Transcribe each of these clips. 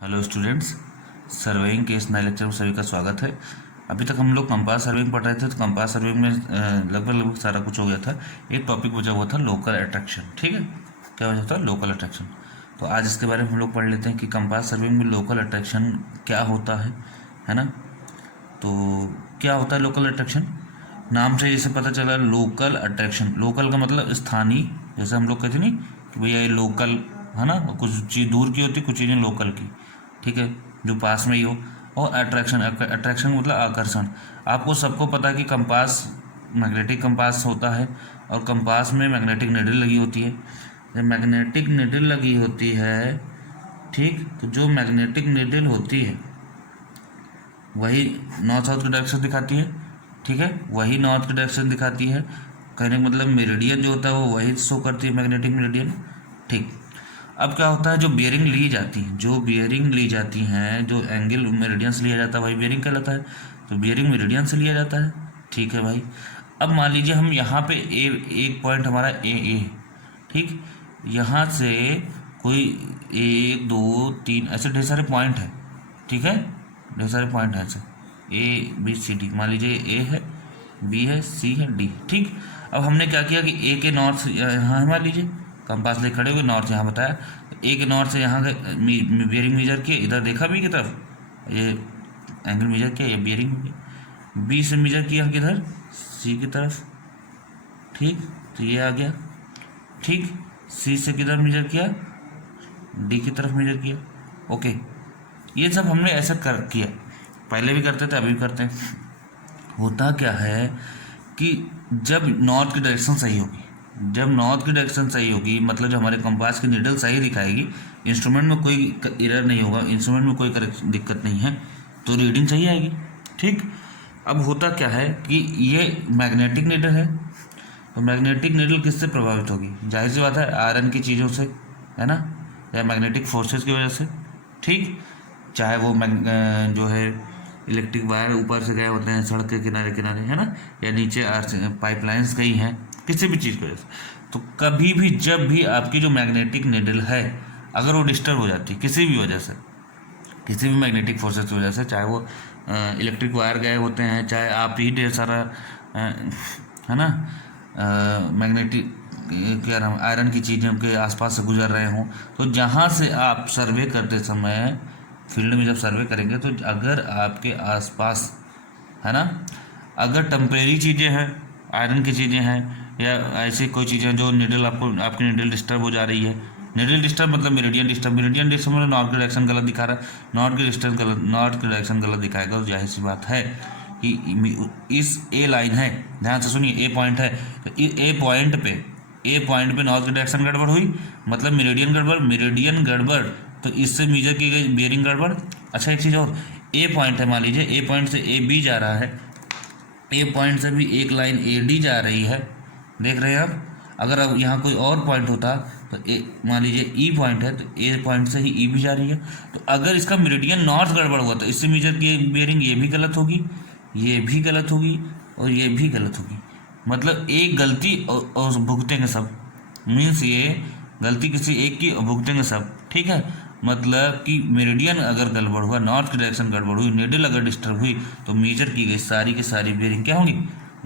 Hello students, surveying के इस नए लेक्चर में सभी का स्वागत है। अभी तक हम लोग कंपास सर्विंग पढ़ रहे थे, तो कंपास सर्विंग में लगभग सारा कुछ हो गया था। एक टॉपिक बचा हुआ था लोकल अट्रैक्शन। ठीक है, क्या बचा था? Local attraction. तो आज इसके बारे में हम लोग पढ़ लेते हैं कि कंपास सर्विंग में लोकल अट्रैक्शन क्या होता है ना। तो क्या होता है लोकल अट्रैक्शन? नाम से जैसे पता चला, लोकल अट्रैक्शन। लोकल का मतलब स्थानीय। जैसे हम लोग कहते नहीं कि भैया ये लोकल है ना, कुछ चीज़ दूर की होती, कुछ चीज़ें लोकल की। ठीक है, जो पास में ही हो। और अट्रैक्शन, अट्रैक्शन मतलब आकर्षण। आपको सबको पता है कि कंपास मैग्नेटिक कंपास होता है, और कंपास में मैग्नेटिक निडल लगी होती है। जब मैग्नेटिक निडल लगी होती है, ठीक, तो जो मैग्नेटिक निडल होती है वही नॉर्थ साउथ की डायरेक्शन दिखाती है। ठीक है, वही नॉर्थ की डायरेक्शन दिखाती है। कहने का मतलब मेरिडियन जो होता है वो वही शो करती है, मैग्नेटिक मेरिडियन। ठीक, अब क्या होता है, जो बियरिंग ली जाती है, जो बियरिंग ली जाती हैं, जो एंगल मेरिडियन से लिया जाता है वही बियरिंग कहलाता है। तो बियरिंग मेरिडियन से लिया जाता है। ठीक है भाई। अब मान लीजिए हम यहाँ पे एक पॉइंट हमारा ए, ठीक, यहाँ से कोई 1 2 3 ऐसे ढेर सारे पॉइंट है। ठीक है, ढेर सारे पॉइंट हैं ऐसे A B C D। मान लीजिए ए है, बी है, सी है, डी। ठीक, अब हमने क्या किया कि ए के नॉर्थ यहाँ मान लीजिए कंपास ले खड़े हुए, नॉर्थ यहाँ बताया, तो ए के नॉर्थ से यहाँ बियरिंग मेजर किए, इधर देखा बी की तरफ, ये एंगल मेजर किया, ये बियरिंग हो गया। बी से मेजर किया किधर, सी की तरफ। ठीक, तो ये आ गया। ठीक, सी से किधर मेजर किया, डी की तरफ मेजर किया। ओके, ये सब हमने ऐसा कर किया, पहले भी करते थे, अभी भी करते हैं। होता क्या है कि जब नॉर्थ की डायरेक्शन सही होगी, जब नॉर्थ की डायरेक्शन सही होगी, मतलब जब हमारे कंपास की नीडल सही दिखाएगी, इंस्ट्रूमेंट में कोई एरर नहीं होगा, इंस्ट्रूमेंट में कोई दिक्कत नहीं है, तो रीडिंग सही आएगी। ठीक, अब होता क्या है कि ये मैग्नेटिक नीडल है, तो मैग्नेटिक नीडल किससे प्रभावित होगी? जाहिर सी बात है आयरन की चीज़ों से, है ना, या मैग्नेटिक फोर्सेस की वजह से। ठीक, चाहे वो जो है इलेक्ट्रिक वायर ऊपर से गए होते हैं सड़क के किनारे किनारे, है ना, या नीचे पाइपलाइंस गई हैं, किसी भी चीज़ की वजह से। तो कभी भी जब भी आपकी जो मैग्नेटिक निडल है, अगर वो डिस्टर्ब हो जाती है किसी भी वजह से, किसी भी मैग्नेटिक फोर्सेस की वजह से, चाहे वो इलेक्ट्रिक वायर गए होते हैं, चाहे आप ही ढेर सारा है ना मैग्नेटिक क्या नाम आयरन की चीज़ें के आसपास से गुजर रहे हों, तो जहाँ से आप सर्वे करते समय, फील्ड में जब सर्वे करेंगे, तो अगर आपके आसपास, है ना, अगर टेम्परेरी चीज़ें हैं, आयरन की चीज़ें हैं, या ऐसी कोई चीज़ें जो निडल आपकी निडल डिस्टर्ब हो जा रही है, निडल डिस्टर्ब मतलब मेरिडियन डिस्टर्ब, मेरिडियन डिस्टर्ब मतलब नॉर्थ की डायरेक्शन गलत दिखा रहा है, नॉर्थ की डायरेक्शन गलत दिखाएगा, तो जाहिर सी बात है कि इस ए लाइन है, ध्यान से सुनिए, ए पॉइंट है, तो ए पॉइंट पे नॉर्थ की डायरेक्शन गड़बड़ हुई, मतलब मेरिडियन गड़बड़, तो इससे मेजर की गई बेयरिंग गड़बड़। अच्छा, एक चीज़ और, ए पॉइंट है, मान लीजिए ए पॉइंट से ए बी जा रहा है, ए पॉइंट से भी एक लाइन ए डी जा रही है, देख रहे हैं आप। अगर अब यहाँ कोई और पॉइंट होता, तो ए मान लीजिए ई पॉइंट है, तो ए पॉइंट से ही ई भी जा रही है, तो अगर इसका मेरिडियन नॉर्थ गड़बड़ हुआ, तो इससे मेजर की बेयरिंग ये भी गलत होगी, ये भी गलत होगी, और ये भी गलत होगी। मतलब एक गलती और भुगतेंगे सब, मीन्स ये गलती किसी एक की और भुगतेंगे सब। ठीक है, मतलब कि मेरिडियन अगर गड़बड़ हुआ, नॉर्थ की डायरेक्शन गड़बड़ हुई, निडल अगर डिस्टर्ब हुई, तो मेजर की गई सारी की सारी बेयरिंग क्या होंगी,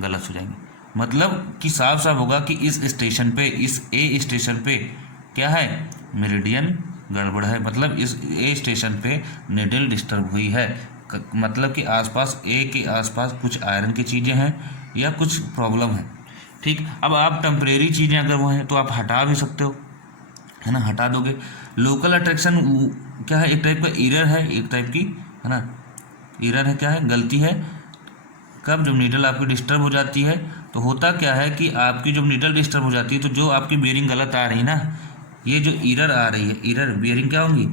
गलत हो जाएंगी। मतलब कि साफ साफ होगा कि इस स्टेशन पे, इस ए स्टेशन पे क्या है, मेरिडियन गड़बड़ है, मतलब इस ए स्टेशन पे निडल डिस्टर्ब हुई है, मतलब कि आसपास ए के आसपास कुछ आयरन की चीज़ें हैं या कुछ प्रॉब्लम है। ठीक, अब आप टेम्परेरी चीज़ें अगर वो हैं तो आप हटा भी सकते हो, है ना, हटा दोगे। लोकल अट्रैक्शन क्या है, एक टाइप का एरर है, एक टाइप की, है ना, एरर है, क्या है, गलती है। कब, जब नीडल आपकी डिस्टर्ब हो जाती है, तो होता क्या है कि आपकी जब नीडल डिस्टर्ब हो जाती है, तो जो आपकी बेयरिंग गलत आ रही है ना, ये जो एरर आ रही है, एरर बेयरिंग क्या होंगी,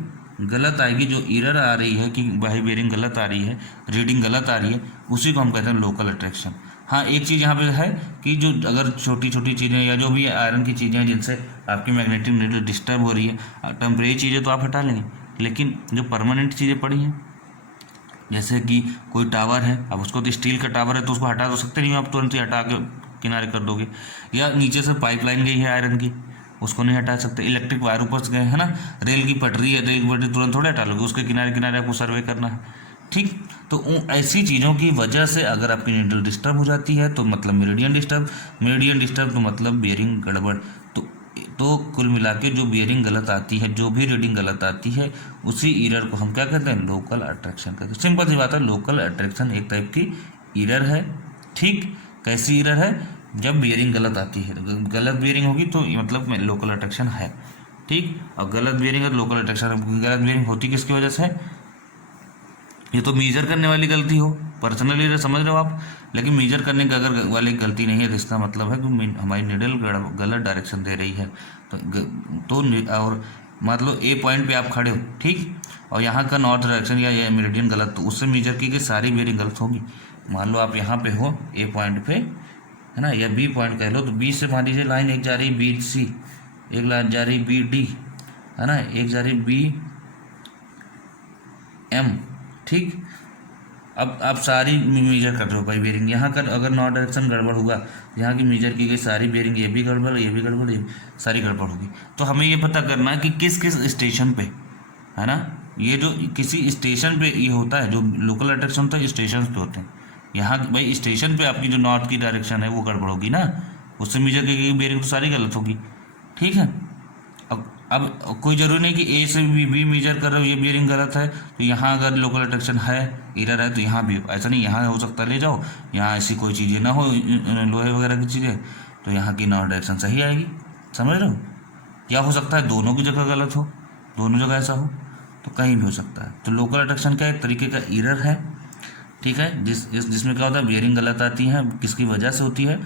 गलत आएगी। जो एरर आ रही है कि भाई बेयरिंग गलत आ रही है, रीडिंग गलत आ रही है, उसी को हम कहते हैं लोकल अट्रैक्शन। हाँ, एक चीज़ यहाँ पे है कि जो अगर छोटी छोटी चीज़ें या जो भी आयरन की चीज़ें हैं जिनसे आपकी मैग्नेटिक नीडल डिस्टर्ब हो रही है, टेम्परेरी चीज़ें तो आप हटा लेंगे, लेकिन जो परमानेंट चीज़ें पड़ी हैं, जैसे कि कोई टावर है, अब उसको तो स्टील का टावर है तो उसको हटा तो सकते नहीं हो आप, तुरंत ही हटा के किनारे कर दोगे। या नीचे से पाइपलाइन गई है आयरन की, उसको नहीं हटा सकते। इलेक्ट्रिक वायर ऊपर से गए है ना, रेल की पटरी है, रेल की पटरी तुरंत थोड़े हटा लोगे, उसके किनारे किनारे आपको सर्वे करना है, ठीक। तो ऐसी चीज़ों की वजह से अगर आपकी नीडल डिस्टर्ब हो जाती है तो मतलब मेरिडियन डिस्टर्ब तो मतलब बियरिंग गड़बड़। तो कुल मिला के जो बियरिंग गलत आती है, जो भी रीडिंग गलत आती है, उसी ईरर को हम क्या कहते हैं, लोकल अट्रैक्शन कहते हैं। सिंपल सी बात है, लोकल अट्रैक्शन एक टाइप की ईरर है, ठीक। कैसी ईरर है, जब बियरिंग गलत आती है, गलत बियरिंग होगी तो मतलब लोकल अट्रैक्शन है, ठीक। और गलत बियरिंग है लोकल अट्रैक्शन, गलत बियरिंग होती किसकी वजह से, ये तो मेजर करने वाली गलती हो, पर्सनल ईरर समझ रहे हो आप। लेकिन मेजर करने की अगर वाली गलती नहीं है तो इसका मतलब है कि हमारी निडल गलत डायरेक्शन दे रही है। और मतलब ए पॉइंट पे आप खड़े हो, ठीक, और यहाँ का नॉर्थ डायरेक्शन या मेरिडियन गलत, तो उससे मेजर की गई सारी बेरिंग गलत होगी। मान लो आप यहाँ पे हो ए पॉइंट पे, है ना, या बी पॉइंट कह लो, तो बी से मान लीजिए लाइन एक जा रही बी सी, एक लाइन जा रही बी डी, है ना, एक जा रही बी एम, ठीक। अब आप सारी मेजर कर रहे हो भाई बेरिंग, यहाँ का अगर नॉर्थ डायरेक्शन गड़बड़ हुआ, यहाँ की मेजर की गई सारी बेरिंग, ये भी गड़बड़, ये भी गड़बड़, ये सारी गड़बड़ होगी। तो हमें ये पता करना है कि किस किस स्टेशन पे, है ना, ये जो किसी स्टेशन पे ये होता है, जो लोकल अट्रैक्शन होता है स्टेशन पे होते हैं। यहाँ भाई स्टेशन पे आपकी जो नॉर्थ की डायरेक्शन है वो गड़बड़ होगी ना, उससे मेजर की गई बेरिंग तो सारी गलत होगी, ठीक है। अब कोई ज़रूरी नहीं कि ए से बी मेजर कर रहे हो, ये बियरिंग गलत है तो यहाँ अगर लोकल अट्रैक्शन है, इरर है, तो यहाँ भी ऐसा नहीं, यहाँ हो सकता है ले जाओ, यहाँ ऐसी कोई चीज़ें ना हो, लोहे वगैरह की चीज़ें, तो यहाँ की नॉर्थ डायरेक्शन सही आएगी, समझ रहे हो। या हो सकता है दोनों की जगह गलत हो, दोनों जगह ऐसा हो, तो कहीं भी हो सकता है। तो लोकल अट्रैक्शन का एक तरीके का इरर है, ठीक है, जिसमें क्या होता है, बियरिंग गलत आती है, किसकी वजह से होती है,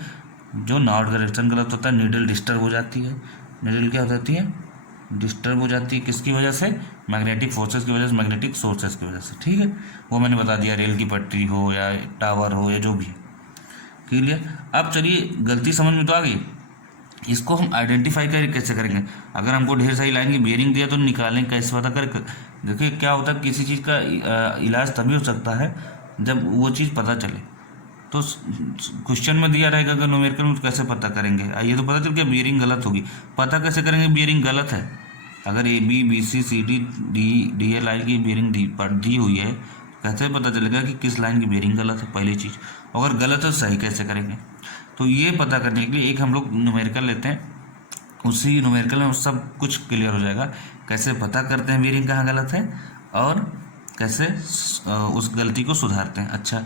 जो नॉर्थ डायरेक्शन गलत होता है, नीडल डिस्टर्ब हो जाती है। नीडल क्या हो जाती है, डिस्टर्ब हो जाती है, किसकी वजह से, मैग्नेटिक फोर्सेस की वजह से, मैग्नेटिक सोर्सेस की वजह से, ठीक है। वो मैंने बता दिया, रेल की पटरी हो या टावर हो या जो भी है, क्लियर। अब चलिए गलती समझ में तो आ गई, इसको हम आइडेंटिफाई कैसे करेंगे। अगर हमको ढेर सारी लाइन की बियरिंग दिया तो निकालेंगे कैसे, पता कर। देखिए क्या होता है, किसी चीज़ का इलाज तभी हो सकता है जब वो चीज़ पता चले। तो क्वेश्चन में दिया रहेगा अगर न्यूमेरिकल में, तो कैसे पता करेंगे, ये तो पता चल गया बियरिंग गलत होगी, पता कैसे करेंगे बियरिंग गलत है। अगर A B B C C D D A line की बियरिंग दी हुई है, कैसे पता चलेगा कि किस लाइन की बियरिंग गलत है, पहली चीज़। अगर गलत है तो सही कैसे करेंगे, तो ये पता करने के लिए एक हम लोग न्यूमेरिकल लेते हैं, उसी न्यूमेरिकल में सब कुछ क्लियर हो जाएगा, कैसे पता करते हैं बियरिंग कहाँ गलत है और कैसे उस गलती को सुधारते हैं। अच्छा,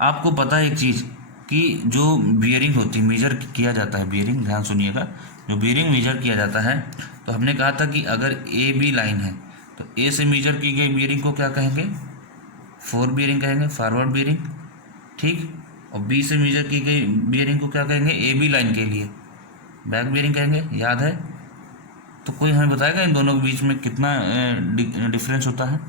आपको पता है एक चीज़ कि जो बियरिंग होती है, मेजर किया जाता है बियरिंग, ध्यान सुनिएगा, जो बियरिंग मेजर किया जाता है, तो हमने कहा था कि अगर ए बी लाइन है तो ए से मेजर की गई बियरिंग को क्या कहेंगे, फोर बियरिंग कहेंगे, फॉरवर्ड बियरिंग, ठीक। और बी से मेजर की गई बियरिंग को क्या कहेंगे, ए बी लाइन के लिए बैक बियरिंग कहेंगे, याद है। तो कोई हमें बताएगा इन दोनों के बीच में कितना डिफरेंस होता है,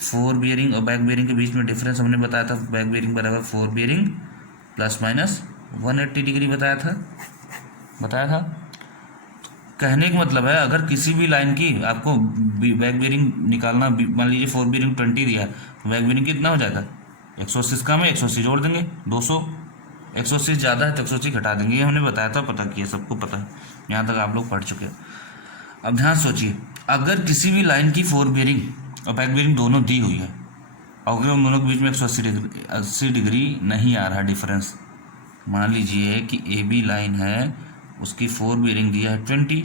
फोर बियरिंग और बैक बियरिंग के बीच में डिफरेंस हमने बताया था, बैक बियरिंग बराबर four bearing plus minus 180 degree बताया था। कहने का मतलब है अगर किसी भी लाइन की आपको बैक बियरिंग निकालना, मान लीजिए फोर बियरिंग 20 दिया, तो बैक बियरिंग कितना हो जाएगा, 180 कम है 180 जोड़ देंगे 200, 180 ज़्यादा है तो 180 घटा देंगे, ये हमने बताया था, पता किया, सबको पता है, यहाँ तक आप लोग पढ़ चुके हैं। अब ध्यान सोचिए, अगर किसी भी लाइन की फोर बियरिंग और बैक बियरिंग दोनों दी हुई है और अगर उन दोनों के बीच में 180 डिग्री नहीं आ रहा डिफरेंस, मान लीजिए कि ए बी लाइन है, उसकी फोर बियरिंग दिया है 20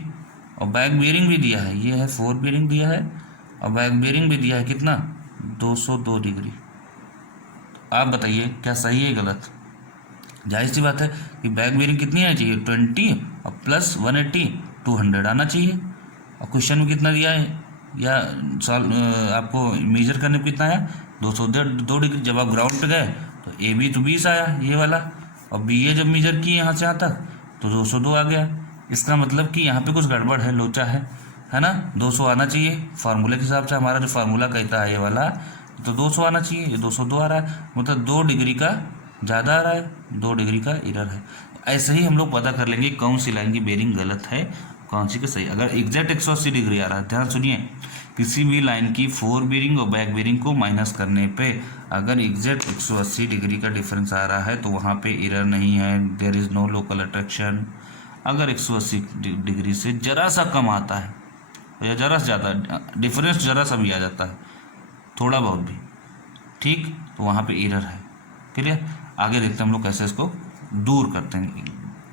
और बैक बियरिंग भी दिया है, ये है फोर बियरिंग दिया है और बैक बियरिंग भी दिया है कितना, 202 डिग्री। आप बताइए क्या सही है गलत। जाहिर सी बात है कि बैक बियरिंग कितनी आनी चाहिए, 20 और प्लस 180 200 आना चाहिए। और क्वेश्चन में कितना दिया है या आपको मेजर करने में कितना आया, 202 डिग्री। जब आप ग्राउंड पे गए तो ए बी तो 20 आया ये वाला, और बी ए जब मेजर किए यहाँ से यहाँ तक तो 202 आ गया। इसका मतलब कि यहाँ पे कुछ गड़बड़ है, लोचा है ना। 200 आना चाहिए फार्मूले के हिसाब से, हमारा जो फार्मूला कहता है ये वाला, तो 200 आना चाहिए, ये 202 आ रहा है, मतलब 2 डिग्री का ज़्यादा आ रहा है, 2 डिग्री का एरर है। ऐसे ही हम लोग पता कर लेंगे कौन सी लाइन की बेरिंग गलत है, कौन सी का सही। अगर एग्जैक्ट 180 डिग्री आ रहा है, ध्यान सुनिए, किसी भी लाइन की फोर बेरिंग और बैक बेरिंग को माइनस करने पे अगर एग्जैक्ट 180 डिग्री का डिफरेंस आ रहा है तो वहाँ पे एरर नहीं है, there is no local attraction. अगर 180 डिग्री से जरा सा कम आता है या जरा से ज़्यादा डिफरेंस जरा सा भी आ जाता है, थोड़ा बहुत भी, ठीक, तो वहाँ पे एरर है। क्लियर। आगे देखते हैं हम लोग कैसे इसको दूर करते हैं।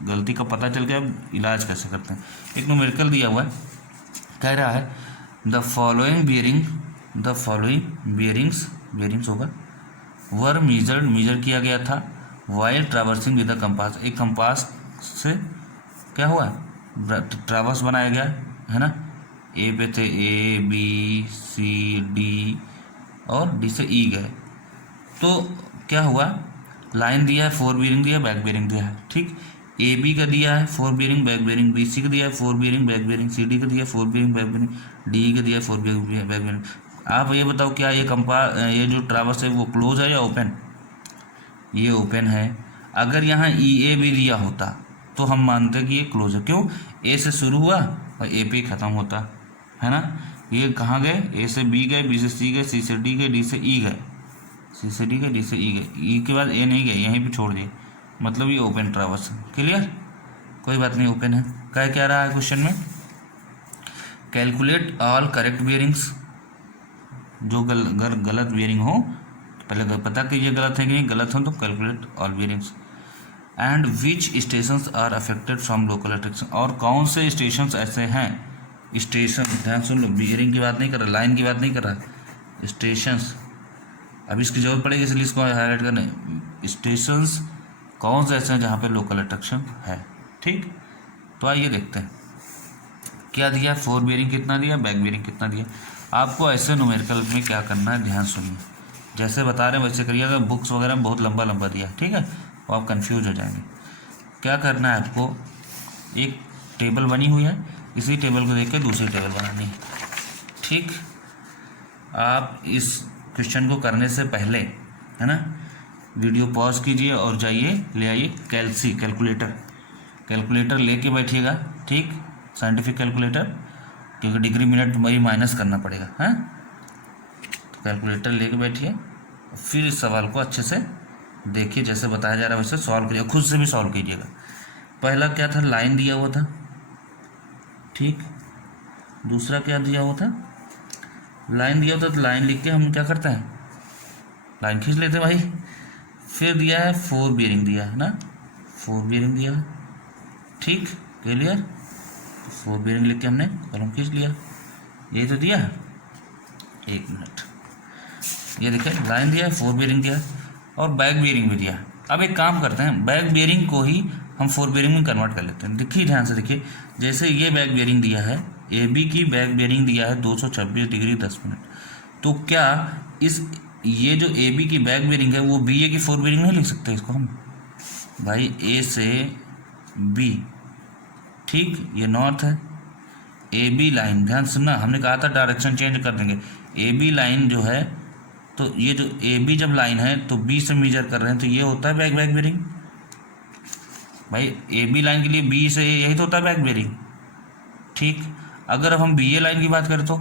गलती का पता चल गया, अब इलाज कैसे करते हैं। एक न्यूमेरिकल दिया हुआ है, कह रहा है द फॉलोइंग बियरिंग्स होगा वर मेजर किया गया था while traversing with the compass. एक कंपास से क्या हुआ, ट्रैवर्स बनाया गया है ना, ए पे थे ए बी सी डी और डी से ई गए, तो क्या हुआ, लाइन दिया है, 4 बियरिंग दिया है, बैक बियरिंग दिया है, ठीक। ए बी का दिया है 4 bearing back bearing, B C का दिया है 4 bearing back bearing, C D का दिया है 4 बियरिंग बैक बियरिंग, डी का दिया है 4 बियरिंग बैक बियरिंग। आप ये बताओ क्या ये जो ट्रावर्स है वो क्लोज है या ओपन? ये ओपन है। अगर यहाँ ई ए भी दिया होता तो हम मानते कि ये क्लोज है। क्यों? ए से शुरू हुआ और ए पे ख़त्म होता है ना। ये कहाँ गए, ए से बी गए, बी से सी गए, सी से डी गए, डी से ई गए, सी से डी गए, डी से ई गए, ई के बाद ए नहीं गए, यहीं पे छोड़ दिए, मतलब ये ओपन ट्रावर्स। क्लियर, कोई बात नहीं, ओपन है। क्या रहा है क्वेश्चन में, कैलकुलेट ऑल करेक्ट बियरिंग्स। जो गलत बियरिंग हो पहले पता कीजिए गलत है कि नहीं, गलत हो तो calculate all bearings. And which stations are affected from local attraction. और कौन से स्टेशंस ऐसे हैं, स्टेशन, ध्यान सुन लो, बियरिंग की बात नहीं कर रहा, लाइन की बात नहीं कर रहा, स्टेशंस। अब इसकी जरूरत पड़ेगी इसलिए इसको हाईलाइट करने। स्टेशंस कौन से ऐसे हैं जहाँ पे लोकल अट्रैक्शन है, ठीक। तो आइए देखते हैं क्या दिया, 4 बियरिंग कितना दिया, बैक बियरिंग कितना दिया। आपको ऐसे न्यूमेरिकल में क्या करना है, ध्यान सुनिए, जैसे बता रहे हैं वैसे करिए। अगर बुक्स वगैरह में बहुत लंबा लंबा दिया, ठीक है, तो आप कंफ्यूज हो जाएंगे। क्या करना है आपको, एक टेबल बनी हुई है, इसी टेबल को देख के दूसरी टेबल बनानी है, ठीक। आप इस क्वेश्चन को करने से पहले, है ना, वीडियो पॉज कीजिए और जाइए ले आइए कैलकुलेटर लेके बैठिएगा, ठीक, साइंटिफिक कैलकुलेटर, क्योंकि डिग्री मिनट वही माइनस करना पड़ेगा, हैं। तो कैलकुलेटर लेके बैठिए, फिर इस सवाल को अच्छे से देखिए, जैसे बताया जा रहा है वैसे सॉल्व करिए, खुद से भी सॉल्व कीजिएगा। पहला क्या था, लाइन दिया हुआ था, ठीक। दूसरा क्या दिया हुआ था, लाइन दिया होता तो लाइन लिख के हम क्या करते हैं, लाइन खींच लेते भाई। फिर दिया है 4 बियरिंग दिया है ना, 4 बियरिंग दिया है, ठीक, क्लियर। 4 बियरिंग लिख के हमने कॉलम खींच लिया, यही तो दिया है। 1 मिनट, ये देखिए लाइन दिया है, 4 बियरिंग दिया है और बैक बियरिंग भी दिया है। अब एक काम करते हैं, बैक बियरिंग को ही हम 4 बियरिंग में कन्वर्ट कर लेते हैं। देखिए ध्यान से देखिए, जैसे ये बैक बियरिंग दिया है, ए बी की बैक बियरिंग दिया है 226 डिग्री 10 मिनट, तो क्या ये जो ए बी की बैक बियरिंग है वो बी ए की 4 बियरिंग नहीं लिख सकते इसको हम भाई, ए से बी, ठीक, ये नॉर्थ है। ए बी लाइन, ध्यान सुनना, हमने कहा था डायरेक्शन चेंज कर देंगे। ए बी लाइन जो है, तो ये जो ए बी जब लाइन है तो बी से मेजर कर रहे हैं, तो ये होता है बैक बियरिंग भाई। ए बी लाइन के लिए बी से यही तो होता है बैक बियरिंग, ठीक। अगर अब हम बी ए लाइन की बात करें तो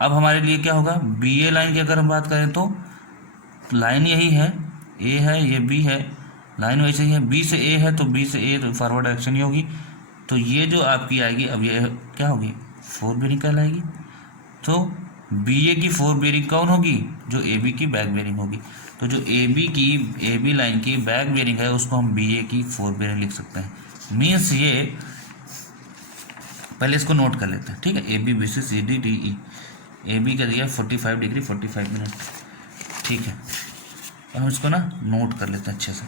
अब हमारे लिए क्या होगा, बी ए लाइन की अगर हम बात करें तो लाइन यही है, ए है, ये बी है, लाइन वैसे ही है, बी से ए है तो बी से ए तो फॉरवर्ड डायरेक्शन ही होगी। तो ये जो आपकी आएगी, अब ये क्या होगी, 4 बियरिंग कहलाएगी। तो बी ए की 4 बियरिंग कौन होगी, जो ए बी की बैक बियरिंग होगी। तो जो ए बी लाइन की बैक बियरिंग है उसको हम बी ए की 4 बियरिंग लिख सकते हैं। मीन्स ये, पहले इसको नोट कर लेते हैं, ठीक है। A B B C C D D E, A B का दिया 45 डिग्री 45 मिनट, ठीक है। तो हम इसको ना नोट कर लेते हैं अच्छे से,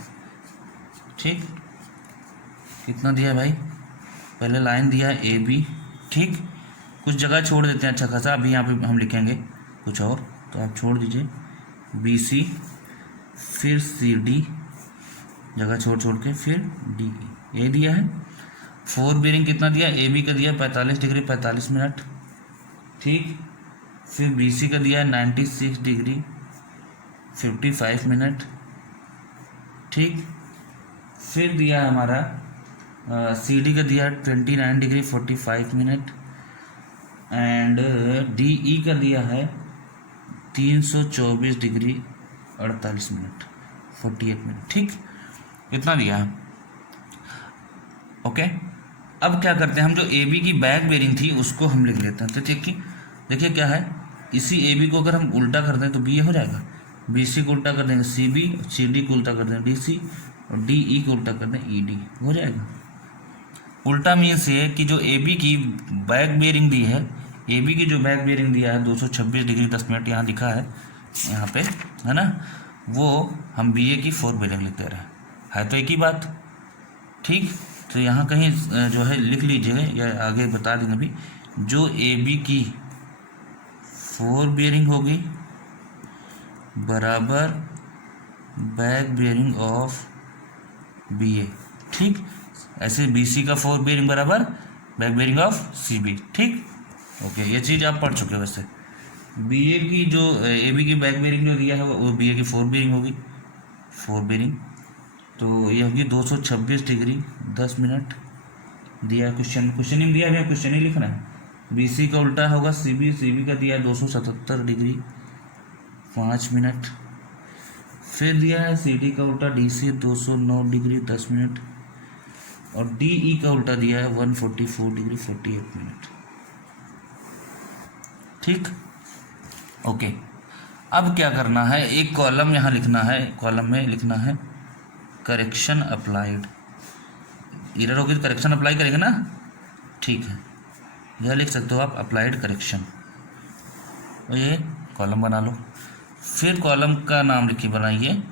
ठीक। कितना दिया है भाई, पहले लाइन दिया है ए बी, ठीक, कुछ जगह छोड़ देते हैं अच्छा खासा, अभी यहाँ पे हम लिखेंगे कुछ और, तो आप छोड़ दीजिए बी सी, फिर सी डी, जगह छोड़ के फिर डी ई, ये दिया है। 4 बियरिंग कितना दिया, ए बी का दिया 45 डिग्री 45 मिनट, ठीक। फिर बी सी का दिया है 96 डिग्री 55 मिनट, ठीक। फिर दिया है हमारा सी डी का दिया है 29 degree 45 minute, and D E का दिया है 324 डिग्री 48 मिनट 48 मिनट, ठीक। इतना दिया है। ओके, अब क्या करते हैं हम, जो ए बी की बैक बेरिंग थी उसको हम लिख लेते हैं। तो देखिए क्या है, इसी ए बी को अगर हम उल्टा कर दें तो बी ए हो जाएगा, बी सी को उल्टा कर देंगे सी बी, सी डी को उल्टा कर देंगे डी सी, और डी ई को उल्टा कर दें ई डी, हो जाएगा। उल्टा मीन्स ये कि जो ए बी की बैक बेरिंग दी है, ए बी की जो बैक बेरिंग दिया है 226 डिग्री 10 मिनट, यहाँ लिखा है यहाँ पे, है ना, वो हम बी ए की 4 बेरिंग लिख दे रहे हैं, है तो एक ही बात। ठीक, तो यहाँ कहीं जो है लिख लीजिए या आगे बता देंगे अभी, जो ए बी की 4 बेरिंग होगी बराबर back bearing of B A. ठीक, ऐसे बी सी का 4 बेरिंग बराबर back bearing of C B. ठीक, ओके, ये चीज़ आप पढ़ चुके हो। वैसे बी ए की जो ए बी की बैक बेरिंग जो दिया है वो बी ए की 4 बेरिंग होगी, 4 बेरिंग, तो ये होगी 226 डिग्री 10 मिनट दिया है। क्वेश्चन ही दिया है, क्वेश्चन ही लिखना है। बी सी का उल्टा होगा सी बी का दिया है 277 डिग्री 5 मिनट। फिर दिया है सी डी का उल्टा डी सी 209 डिग्री 10 मिनट, और डी ई का उल्टा दिया है 144 डिग्री 48 मिनट। ठीक, ओके, अब क्या करना है, एक कॉलम यहाँ लिखना है, कॉलम में लिखना है करेक्शन अप्लाइड। एरर होगी तो करेक्शन अप्लाई करेंगे ना, ठीक है, यह लिख सकते हो आप अप्लाइड करेक्शन, और ये कॉलम बना लो। फिर कॉलम का नाम लिखिए, बनाइए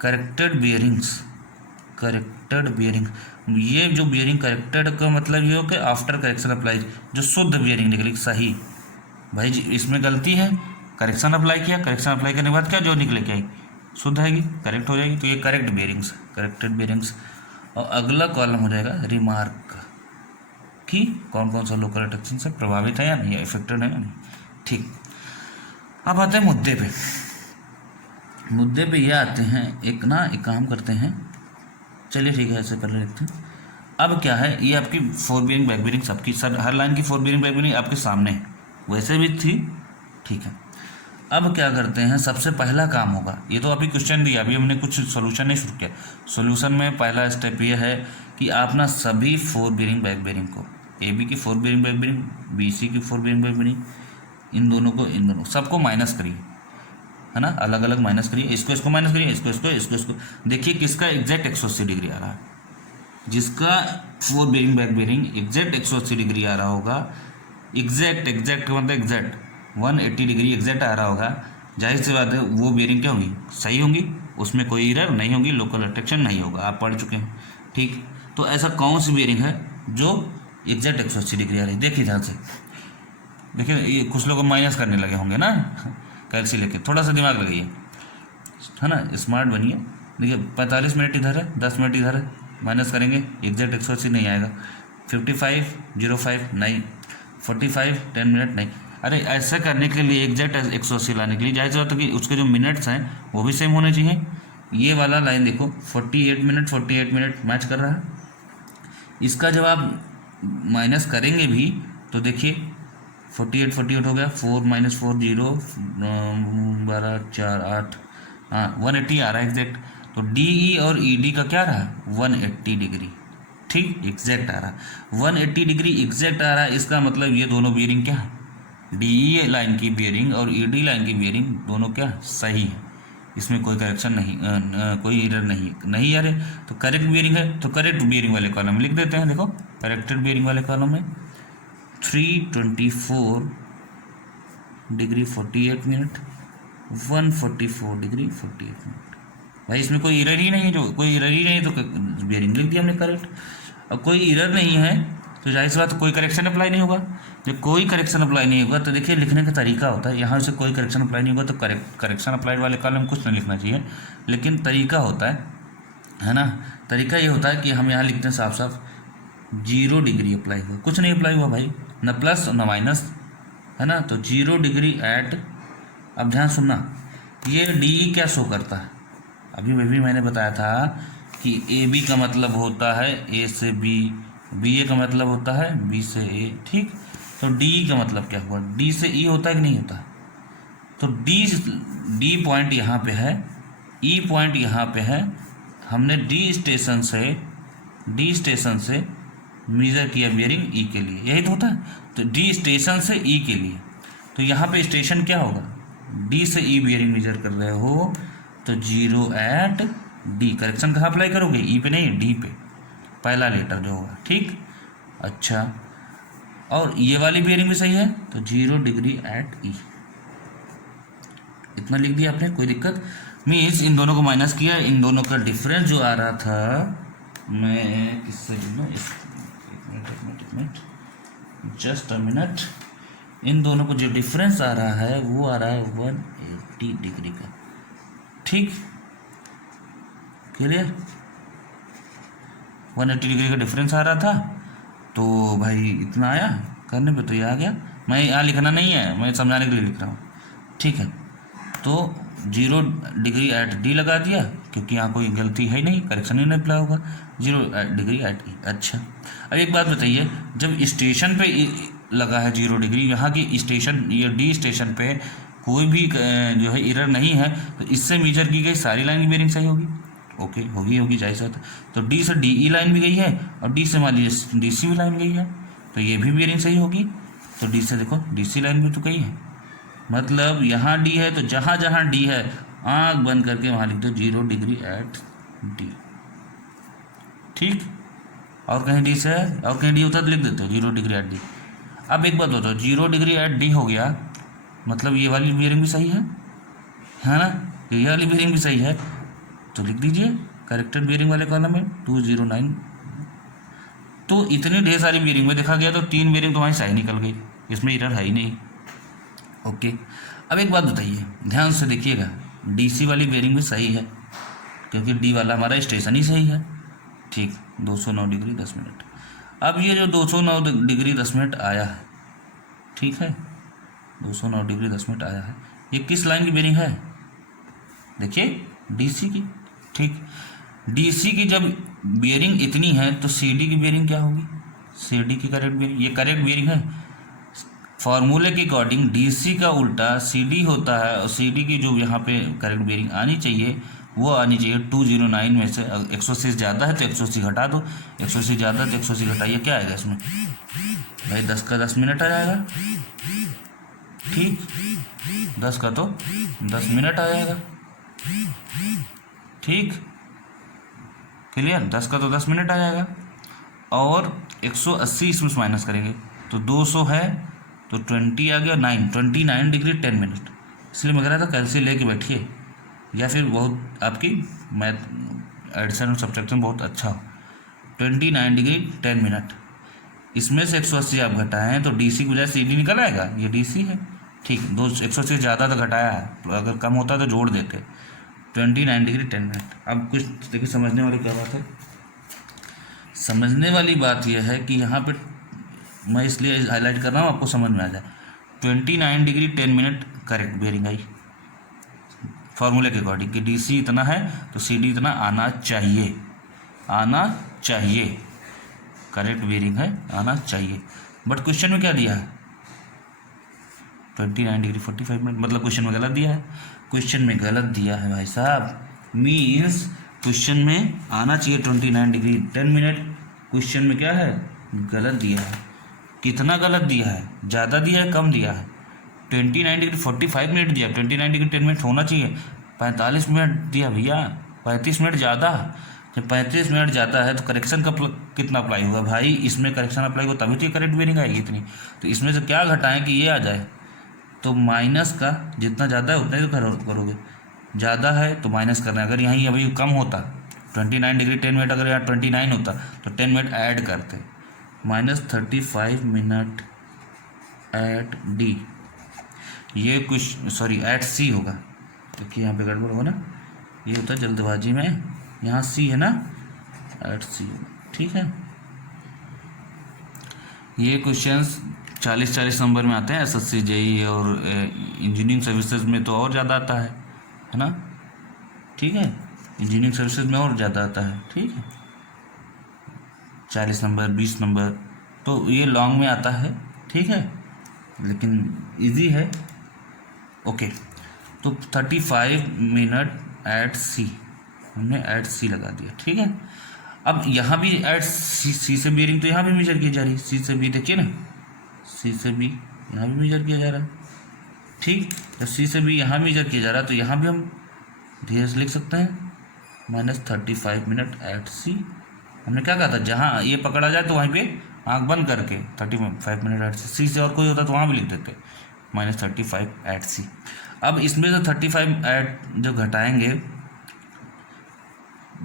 करेक्टेड बियरिंग्स, करेक्टेड बियरिंग। ये जो बियरिंग करेक्टेड का मतलब ये हो कि आफ्टर करेक्शन अप्लाई, जो शुद्ध बियरिंग निकलेगी, सही भाई जी, इसमें गलती है, करेक्शन अप्लाई किया, करेक्शन अप्लाई करने के बाद क्या जो निकले क्या आई, शुद्ध आएगी, करेक्ट हो जाएगी, तो ये करेक्ट बियरिंग्स, करेक्टेड बियरिंग्स। और अगला कॉलम हो जाएगा रिमार्क, कि कौन कौन सा लोकल अट्रैक्शन से प्रभावित है या नहीं, इफेक्टेड है या नहीं। ठीक, अब आते हैं मुद्दे पे। मुद्दे पे ये आते हैं, एक काम करते हैं, चलिए ठीक है, ऐसे पहले लिखते हैं। अब क्या है, ये आपकी 4 बेरिंग बैक बेरिंग सबकी, सर हर लाइन की 4 बेरिंग बैक बेरिंग आपके सामने है, वैसे भी थी। ठीक है, अब क्या करते हैं, सबसे पहला काम होगा, ये तो अभी क्वेश्चन दिया, अभी हमने कुछ सोल्यूशन नहीं शुरू किया। सोल्यूशन में पहला स्टेप ये है कि आप ना सभी 4 बेरिंग बैक बेरिंग को, ए बी की 4 bearing back bearing, B C की 4 बेरिंग बैक बेरिंग, इन दोनों सबको माइनस करिए, है ना, अलग अलग माइनस करिए, इसको माइनस करिए, इसको देखिए किसका एग्जैक्ट 180 डिग्री आ रहा है। जिसका 4 bearing back bearing exact 180 degree आ रहा होगा, एग्जैक्ट मतलब एग्जैक्ट 180 डिग्री एग्जैक्ट आ रहा होगा, जाहिर सी बात है वो बेरिंग क्या होगी, सही होंगी, उसमें कोई एरर नहीं होगी, लोकल अट्रैक्शन नहीं होगा, आप पढ़ चुके हैं। ठीक, तो ऐसा कौन सी बेरिंग है जो एग्जैक्ट 180 डिग्री आ रही है, देखिए ध्यान से, देखिए ये कुछ लोग माइनस करने लगे होंगे ना कैलसी लेके, थोड़ा सा दिमाग लगाइए, है ना, स्मार्ट बनिए। देखिए 45 मिनट इधर है, 10 मिनट इधर है, माइनस करेंगे एग्जैक्ट 180 नहीं आएगा, 55 05 नहीं, 45 10 मिनट नहीं। अरे ऐसा करने के लिए एग्जैक्ट 180 लाने के लिए जाहिर बात है कि उसके जो मिनट्स हैं वो भी सेम होने चाहिए। ये वाला लाइन देखो 48 मिनट मैच कर रहा है, इसका जब आप माइनस करेंगे भी तो देखिए 48 हो गया, 4 - 4 0 12 4 8, हाँ 180 आ रहा है एग्जैक्ट। तो डी ई और ई डी का क्या रहा, 180 डिग्री, ठीक एग्जैक्ट आ रहा, 180 डिग्री एग्जैक्ट आ रहा है। इसका मतलब ये दोनों बियरिंग क्या है, डी ई लाइन की बियरिंग और ई डी लाइन की बियरिंग दोनों क्या सही है, इसमें कोई करेक्शन नहीं, कोई एरर नहीं आ रहे, तो करेक्ट बियरिंग है। तो करेक्ट बियरिंग वाले कॉलम में लिख देते हैं, देखो करेक्टेड बियरिंग वाले कॉलम में 324 डिग्री 48 मिनट, 144 डिग्री 48 मिनट। भाई इसमें कोई एरर ही नहीं है, जो कोई एरर ही नहीं है तो बियरिंग लिख दिया हमने करेक्ट। अब कोई एरर नहीं है तो जाहिर सी बात कोई करेक्शन अप्लाई नहीं होगा। जब कोई करेक्शन अप्लाई नहीं होगा तो देखिए लिखने का तरीका होता है, यहाँ से कोई करेक्शन अप्लाई नहीं होगा तो करेक्शन अप्लाइड वाले कॉलम कुछ नहीं लिखना चाहिए, लेकिन तरीका होता है ना। तरीका ये होता है कि हम यहाँ लिखते हैं साफ साफ 0 डिग्री अप्लाई हुआ, कुछ नहीं अप्लाई हुआ भाई, न प्लस न माइनस, है ना। तो 0 डिग्री एट, अब ध्यान सुनना, ये डी क्या शो करता है, अभी मैंने बताया था कि ए बी का मतलब होता है ए से बी, बी ए का मतलब होता है बी से ए, ठीक। तो डी का मतलब क्या हुआ, डी से ई होता है कि नहीं होता, तो डी पॉइंट यहाँ पे है, ई पॉइंट यहाँ पे है, हमने डी स्टेशन से डी स्टेशन से मेजर किया बियरिंग ई के लिए, यही तो होता है। तो डी स्टेशन से ई के लिए, तो यहाँ पे स्टेशन क्या होगा, डी से ई बियरिंग मेजर कर रहे हो तो 0 एट डी। करेक्शन कहाँ अप्लाई करोगे, ई पे नहीं, डी पे, पहला लेटर जो होगा, ठीक। अच्छा, और ये वाली बियरिंग भी सही है तो 0 डिग्री एट ई, इतना लिख दिया आपने, कोई दिक्कत। मीन्स इन दोनों को माइनस किया, इन दोनों का डिफरेंस जो आ रहा था, मैं किससे गिनूं, एक मिनट, जस्ट अ मिनट। इन दोनों को जो डिफरेंस आ रहा है वो आ रहा है 180 डिग्री का, ठीक, क्लियर। 180 डिग्री का डिफरेंस आ रहा था, तो भाई इतना आया करने पे तो ये आ गया। मैं यहाँ लिखना नहीं है, मैं समझाने के लिए लिख रहा हूँ, ठीक है। तो 0 डिग्री एट डी लगा दिया, क्योंकि यहाँ कोई गलती है ही नहीं, करेक्शन ही नहीं अप्लाई होगा, 0 डिग्री एट ई। अच्छा, अब एक बात बताइए, जब स्टेशन पे लगा है 0 डिग्री, यहाँ की स्टेशन, ये डी स्टेशन पे कोई भी जो है एरर नहीं है, तो इससे मेजर की गई सारी लाइन की बेरिंग सही होगी। ओके, होगी जाहिर सा। तो डी से डी ई लाइन भी गई है, और डी से मान लीजिए डी सी भी लाइन गई है, तो ये भी बेरिंग सही होगी। तो डी से देखो डी सी लाइन भी तो गई है, मतलब यहाँ डी है तो जहाँ जहाँ डी है आँख बंद करके वहाँ लिख दो 0 डिग्री एट डी, ठीक। और कहीं डी से है, और कहीं डी होता तो लिख देते हो 0 डिग्री एट डी। अब एक बात बताओ, 0 डिग्री एट डी हो गया, मतलब ये वाली बियरिंग भी सही है ना, ये वाली बियरिंग भी सही है, तो लिख दीजिए करेक्टेड बियरिंग वाले कॉलम में 209। तो इतनी ढेर सारी बियरिंग में देखा गया तो 3 बियरिंग तुम्हारी सही निकल गई, इसमें एरर है ही नहीं। ओके, अब एक बात बताइए, ध्यान से देखिएगा, डीसी वाली बियरिंग भी सही है, क्योंकि डी वाला हमारा स्टेशन ही सही है, ठीक। 209 डिग्री 10 मिनट। अब ये जो 209 डिग्री 10 मिनट आया है, ठीक है, 209 डिग्री 10 मिनट आया है, ये किस लाइन की बियरिंग है, देखिए डीसी की, ठीक। डीसी की जब बियरिंग इतनी है तो सीडी की बियरिंग क्या होगी, सीडी की करेक्ट बियरिंग, ये करेक्ट बियरिंग है। फॉर्मूले के अकॉर्डिंग डीसी का उल्टा सीडी होता है, और सीडी की जो यहाँ पे करेक्ट बियरिंग आनी चाहिए वो आनी चाहिए 209 में से। 180 ज़्यादा है तो 180 घटा दो, 180 ज़्यादा तो 180 घटाइए, क्या आएगा इसमें भाई, 10 का 10 मिनट आ जाएगा, ठीक। 10 का तो 10 मिनट आ जाएगा, ठीक, क्लियर। 10 का तो 10 मिनट आ जाएगा, और 180 इसमें से माइनस करेंगे तो 200 है, तो 20 आ गया, 29 डिग्री 10 मिनट। इसलिए मैं कह रहा था कैलकुलेट लेके बैठिए, या फिर बहुत आपकी मैथ एडिशन और सब्ट्रैक्शन बहुत अच्छा हो। 29 डिग्री 10 मिनट, इसमें से 180 आप घटाएँ तो डीसी की बजाय सीडी निकल आएगा, ये डीसी है, ठीक। 180 ज़्यादा तो घटाया है, अगर कम होता तो जोड़ देते। 29 डिग्री 10 मिनट। अब कुछ देखिए समझने वाली क्या बात है, समझने वाली बात यह है कि यहाँ पे मैं इसलिए हाईलाइट कर रहा हूँ आपको समझ में आ जाए। 29 डिग्री 10 मिनट करेक्ट बियरिंग आई फॉर्मूले के अकॉर्डिंग, कि डीसी इतना है तो सीडी इतना आना चाहिए, आना चाहिए, करेक्ट बियरिंग है, आना चाहिए। बट क्वेश्चन में क्या दिया है, 29 डिग्री 45 मिनट, मतलब क्वेश्चन में गलत दिया है, क्वेश्चन में गलत दिया है भाई साहब। मीन्स क्वेश्चन में आना चाहिए 29 डिग्री 10 मिनट, क्वेश्चन में क्या है, गलत दिया है। कितना गलत दिया है, ज़्यादा दिया है कम दिया है, 29 डिग्री 45 मिनट दिया, 29 डिग्री 10 मिनट होना चाहिए, 45 मिनट दिया भैया, 35 मिनट ज़्यादा। जब 35 मिनट ज़्यादा है तो करेक्शन का कितना अप्लाई होगा भाई, इसमें करेक्शन अप्लाई होगा तभी तो ये करेक्ट बियरिंग आएगी इतनी। तो इसमें से क्या घटाएं कि ये आ जाए, तो माइनस का जितना ज़्यादा है उतना ही तो करोगे, ज़्यादा है तो माइनस करना है। अगर यहीं अभी कम होता 29 डिग्री 10 मिनट, अगर यहाँ 29 होता तो 10 मिनट ऐड करते, -35 मिनट एट डी, ये कुछ सॉरी एट सी होगा, क्योंकि यहाँ पे गड़बड़ होगा ना, ये होता है जल्दबाजी में, यहाँ सी है ना, एट सी, ठीक है। ये क्वेश्चंस 40-40 नंबर में आते हैं, एसएससी जेई और इंजीनियरिंग सर्विसेज में तो और ज़्यादा आता है ना, ठीक है, इंजीनियरिंग सर्विसेज में और ज़्यादा आता है, ठीक है, 40 नंबर 20 नंबर, तो ये लॉन्ग में आता है, ठीक है, लेकिन इजी है। ओके, तो 35 मिनट एट सी, हमने एट सी लगा दिया, ठीक है। अब यहाँ भी एट सी से बियरिंग तो यहाँ भी मेजर की जा रही है, सी से बी देखिए ना, सी से बी यहाँ भी मेजर किया जा रहा है। ठीक, जब सी से बी यहाँ मेजर किया जा रहा है तो यहाँ भी हम धीरे से लिख सकते हैं -35 मिनट एट सी। हमने क्या कहा था, जहाँ ये पकड़ा जाए तो वहीं पे आंख बंद करके 35 मिनट एट सी से और कोई होता तो वहाँ भी लिख देते -35 एट सी। अब इसमें जो 35 एट जो घटाएंगे,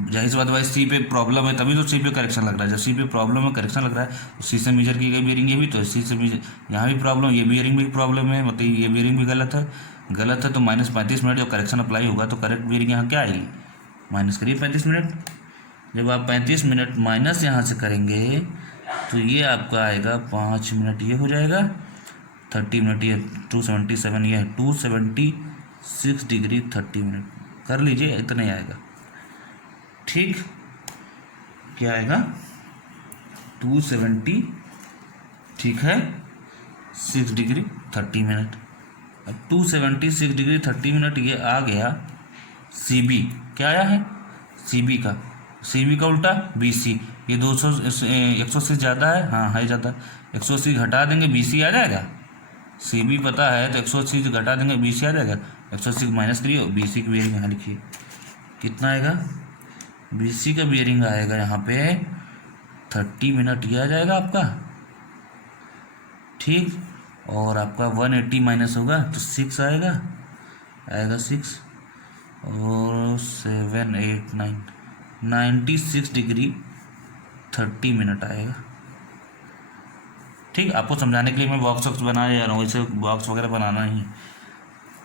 जाहिर सी बात भाई सी पे प्रॉब्लम है तभी तो सी पे करेक्शन लग रहा है। जब सी पे प्रॉब्लम है करेक्शन लग रहा है तो सी से मेजर की गई बियरिंग ये भी, तो सी से मेजर यहाँ भी प्रॉब्लम, ये बियरिंग भी प्रॉब्लम है, मतलब ये बियरिंग भी गलत है तो -35 मिनट जो करेक्शन अप्लाई होगा तो करेक्ट बियरिंग यहाँ क्या आएगी, माइनस करिए 35 मिनट। जब आप 35 मिनट माइनस यहाँ से करेंगे तो ये आपका आएगा 5 मिनट, ये हो जाएगा 30 मिनट, ये 277, ये 276 डिग्री 30 मिनट कर लीजिए, इतना ही आएगा। ठीक, क्या आएगा 270, ठीक है 6 डिग्री 30 मिनट। अब 276 डिग्री 30 मिनट ये आ गया सी बी, क्या आया है सी बी का, सी बी का उल्टा बी सी। ये 180 ज़्यादा है, हाँ है ज़्यादा, 180 घटा देंगे बी सी आ जाएगा। सी बी पता है तो 180 से घटा देंगे बी सी आ जाएगा, 180 माइनस करिए बी सी की बियरिंग यहाँ लिखिए, कितना आएगा बी सी का बियरिंग आएगा यहाँ पे 30 मिनट, ये आ जाएगा आपका। ठीक, और आपका 180 माइनस होगा तो 6 आएगा 6 और 7 8 9 96 डिग्री 30 मिनट आएगा। ठीक, आपको समझाने के लिए मैं बॉक्स वॉक्स बनाने जा रहा हूँ, इसे बॉक्स वगैरह बनाना ही।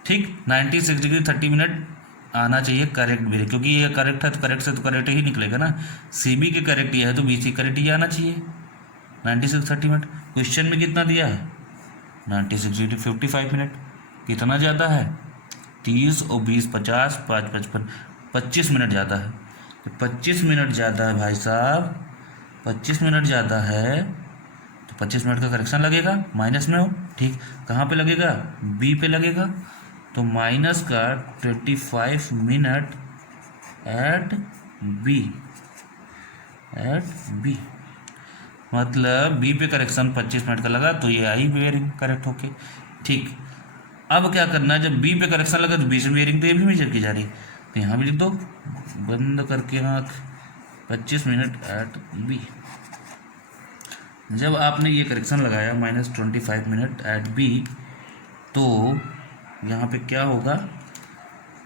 ठीक, 96 डिग्री 30 मिनट आना चाहिए करेक्ट बियरिंग, क्योंकि ये करेक्ट है तो करेक्ट से तो करेक्ट ही निकलेगा ना। सी बी के करेक्ट ये है तो बी सी करेक्ट ही आना चाहिए 96 30 मिनट। क्वेश्चन में कितना दिया है 96 डिग्री 55 मिनट, कितना ज़्यादा है 30 और 20 50 5 55 25 मिनट ज़्यादा है। तो 25 मिनट ज़्यादा है भाई साहब, 25 मिनट ज़्यादा है तो 25 मिनट का करेक्शन लगेगा, माइनस में हो। ठीक, कहाँ पे लगेगा बी पे लगेगा, तो माइनस का 25 मिनट एट बी, मतलब बी पे करेक्शन 25 मिनट का लगा तो ये आई बियरिंग करेक्ट होके। ठीक, अब क्या करना है, जब बी पे करेक्शन लगा तो बी से बियरिंग तो ये भी मेजर की जा रही है, तो यहाँ भी लिख दो बंद करके आँख 25 मिनट एट बी। जब आपने ये करेक्शन लगाया -25 मिनट एट बी, तो यहाँ पे क्या होगा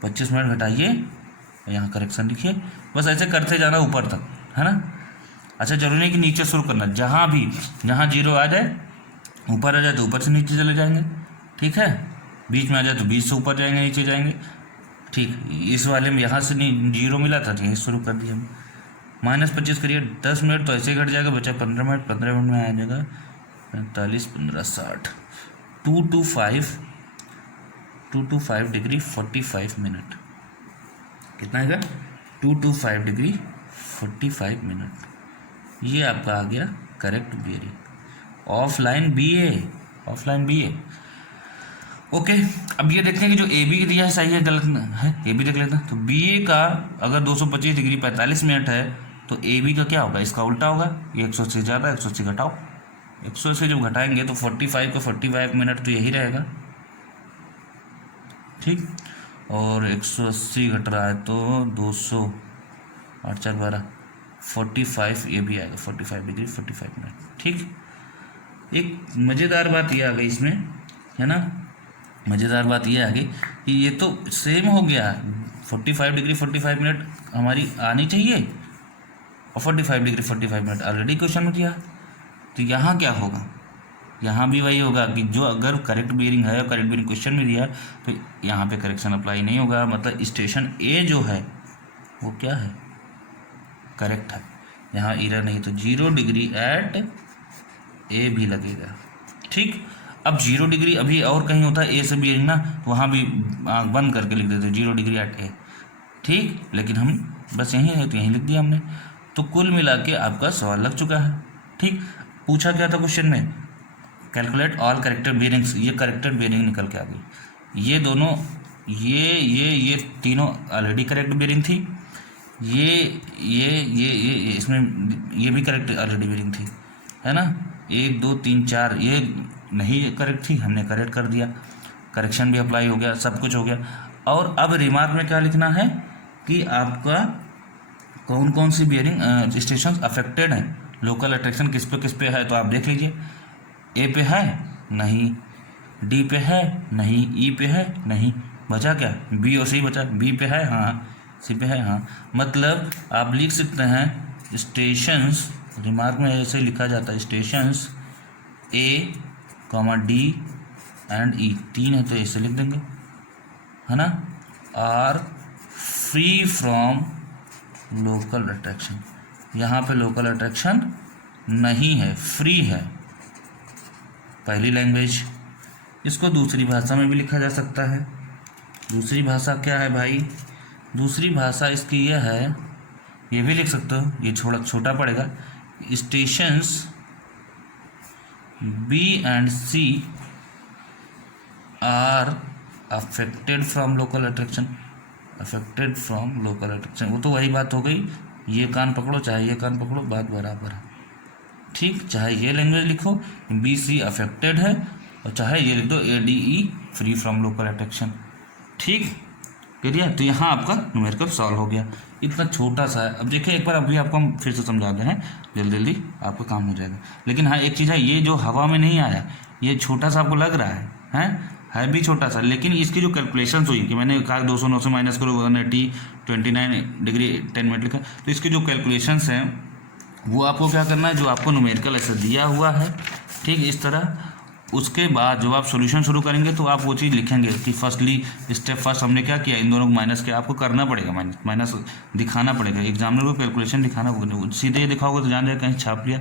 25 मिनट घटाइए, यहाँ करेक्शन लिखिए, बस ऐसे करते जाना ऊपर तक, है ना। अच्छा, जरूरी नहीं कि नीचे शुरू करना, जहाँ जीरो आ जाए ऊपर आ जाए तो ऊपर से नीचे चले जाएंगे। ठीक है, बीच में आ जाए तो बीच से ऊपर जाएंगे नीचे जाएंगे। ठीक, इस वाले में यहाँ से नहीं जीरो मिला था तो यहीं शुरू कर दिया हम। -25 करिए 10 मिनट तो ऐसे ही घट जाएगा, बचा 15 मिनट, 15 मिनट में आ जाएगा 45 15 60 225 डिग्री 45 मिनट, कितना आएगा 225 डिग्री 45 मिनट। ये आपका आ गया करेक्ट बियरिंग, ऑफलाइन बी ए। ओके, अब ये देखते हैं कि जो ए बी दिया है सही है गलत है, ए बी देख लेते हैं। तो बी ए का अगर 225 डिग्री 45 मिनट है तो ए बी का क्या होगा, इसका उल्टा होगा, ये 180 से ज़्यादा 180 घटाओ, 100 से जब घटाएंगे तो 45 का 45 मिनट तो यही रहेगा। ठीक, और 180 घट रहा है तो 200 8 4 12 45, ये भी आएगा 45 डिग्री 45 मिनट। ठीक, एक मज़ेदार बात ये आ गई इसमें, है ना, मज़ेदार बात ये आ गई कि ये तो सेम हो गया, 45 डिग्री 45 मिनट हमारी आनी चाहिए और 45 डिग्री 45 मिनट ऑलरेडी क्वेश्चन में दिया। तो यहाँ क्या होगा, यहाँ भी वही होगा कि जो अगर करेक्ट बियरिंग है और करेक्ट बियरिंग क्वेश्चन में दिया है तो यहाँ पे करेक्शन अप्लाई नहीं होगा, मतलब स्टेशन ए जो है वो क्या है करेक्ट है, यहाँ एरर नहीं, तो 0 डिग्री एट ए भी लगेगा। ठीक, अब 0 डिग्री अभी और कहीं होता है ए से बियरिंग ना, तो वहाँ भी आँख बंद करके लिख देते 0 डिग्री एट ए। ठीक, लेकिन हम बस यहीं है तो यहीं लिख दिया हमने। तो कुल मिला के आपका सवाल लग चुका है। ठीक, पूछा क्या था क्वेश्चन में, कैलकुलेट ऑल करेक्टेड बियरिंग्स, ये करेक्टेड बियरिंग निकल के आ गई। ये दोनों ये तीनों ऑलरेडी करेक्ट बियरिंग थी, ये इसमें ये भी करेक्ट ऑलरेडी बेरिंग थी, है ना। 1 2 3 4 ये नहीं करेक्ट थी, हमने करेक्ट कर दिया, करेक्शन भी अप्लाई हो गया, सब कुछ हो गया। और अब रिमार्क में क्या लिखना है कि आपका कौन कौन सी बियरिंग स्टेशन अफेक्टेड हैं, लोकल अट्रैक्शन किस पे है, तो आप देख लीजिए। ए पे है नहीं, डी पे है नहीं, ई पे है नहीं, बचा क्या, बी और सी बचा। बी पे है हाँ, सी पे है हाँ। मतलब आप लिख सकते हैं स्टेशंस, रिमार्क में ऐसे लिखा जाता है stations A comma D and E, 3 है तो ऐसे लिख देंगे, है ना, are free from local attraction. यहाँ पे लोकल अट्रैक्शन नहीं है, फ्री है, पहली लैंग्वेज। इसको दूसरी भाषा में भी लिखा जा सकता है। दूसरी भाषा क्या है भाई, दूसरी भाषा इसकी यह है, ये भी लिख सकते हो, ये छोटा पड़ेगा। Stations B and C are affected from local attraction, affected from local attraction. वो तो वही बात हो गई, ये कान पकड़ो चाहे ये कान पकड़ो, बात बराबर है, ठीक। चाहे ये लैंग्वेज लिखो बी सी अफेक्टेड है, और चाहे ये लिख दो A D E free from local attraction, ठीक। क्लियर। तो यहाँ आपका न्यूमेरिकल सॉल्व हो गया, इतना छोटा सा है। अब देखिए एक बार अभी आपको हम फिर से समझा दें हैं, जल्दी जल्दी आपका काम हो जाएगा। लेकिन हाँ एक चीज़ है, ये जो हवा में नहीं आया, ये छोटा सा आपको लग रहा है भी छोटा सा, लेकिन इसकी जो कैलकुलेशंस हुई कि मैंने कहा 209 से माइनस करो 180 29 डिग्री 10 मिनट लिखा, तो इसकी जो कैलकुलेशंस हैं वो आपको क्या करना है, जो आपको न्यूमेरिकल ऐसे दिया हुआ है, ठीक इस तरह। उसके बाद जब आप सॉल्यूशन शुरू करेंगे तो आप वो चीज़ लिखेंगे कि फर्स्टली स्टेप फर्स्ट हमने क्या किया, इन दोनों को माइनस किया, आपको करना पड़ेगा, माइनस दिखाना पड़ेगा, एग्जामिनर को कैलकुलेशन दिखाना होगा। सीधे ये दिखाओगे तो जान जाए कहीं छाप लिया,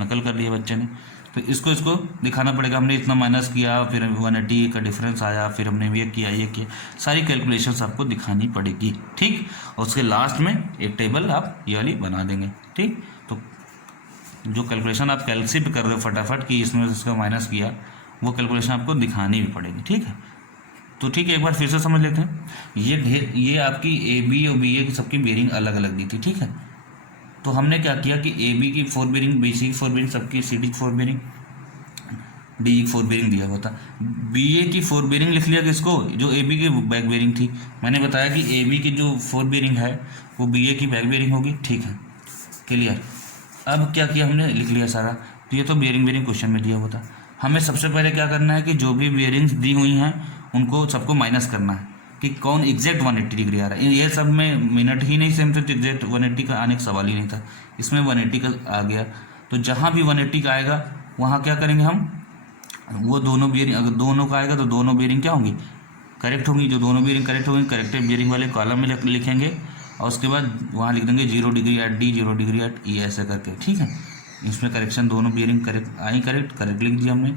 नकल कर लिया बच्चे ने, तो इसको दिखाना पड़ेगा, हमने इतना माइनस किया, फिर 180 का डिफरेंस आया, फिर हमने ये किया, सारी कैलकुलेशंस आपको दिखानी पड़ेगी, ठीक। और उसके लास्ट में एक टेबल आप ये वाली बना देंगे, ठीक। तो जो कैलकुलेशन आप कैलसी पे कर रहे हो फटाफट कि इसमें इसका माइनस किया, वो कैलकुलेशन आपको दिखानी भी पड़ेगी, ठीक है। तो ठीक है, एक बार फिर से समझ लेते हैं। ये आपकी ए बी और बी ए की सबकी बेरिंग अलग अलग दी थी, ठीक है। तो हमने क्या किया कि ए बी की 4 बेरिंग, बी सी की 4 बेरिंग, सबकी सी डी की 4 बेरिंग, डी की 4 बेरिंग दिया हुआ था। बी ए की 4 बेरिंग लिख लिया किसको, जो ए बी की बैक बेरिंग थी। मैंने बताया कि ए बी की जो 4 बेरिंग है वो बी ए की बैक बेरिंग होगी, ठीक है, क्लियर। अब क्या किया हमने, लिख लिया सारा। तो ये तो बेरिंग क्वेश्चन में दिया हुआ था। हमें सबसे पहले क्या करना है कि जो भी बेरिंग्स दी हुई हैं उनको सबको माइनस करना है कि कौन एग्जैक्ट 180 डिग्री आ रहा है। ये सब में मिनट ही नहीं सेम थे, तो एग्जैक्ट 180 का आने का सवाल ही नहीं था, इसमें 180 का आ गया। तो जहाँ भी 180 का आएगा वहाँ क्या करेंगे हम, वो दोनों बेरिंग, अगर दोनों का आएगा तो दोनों बेरिंग क्या होंगी, करेक्ट होंगी। जो दोनों बेरिंग करेक्ट होंगी, करेक्टेड बेरिंग वाले कॉलम में लिखेंगे, और उसके बाद वहाँ लिख देंगे 0 degree at D, 0 degree at E, ऐसे करके, ठीक है। इसमें करेक्शन दोनों बेरिंग करेक्ट आई, करेक्ट लिख दिया हमने,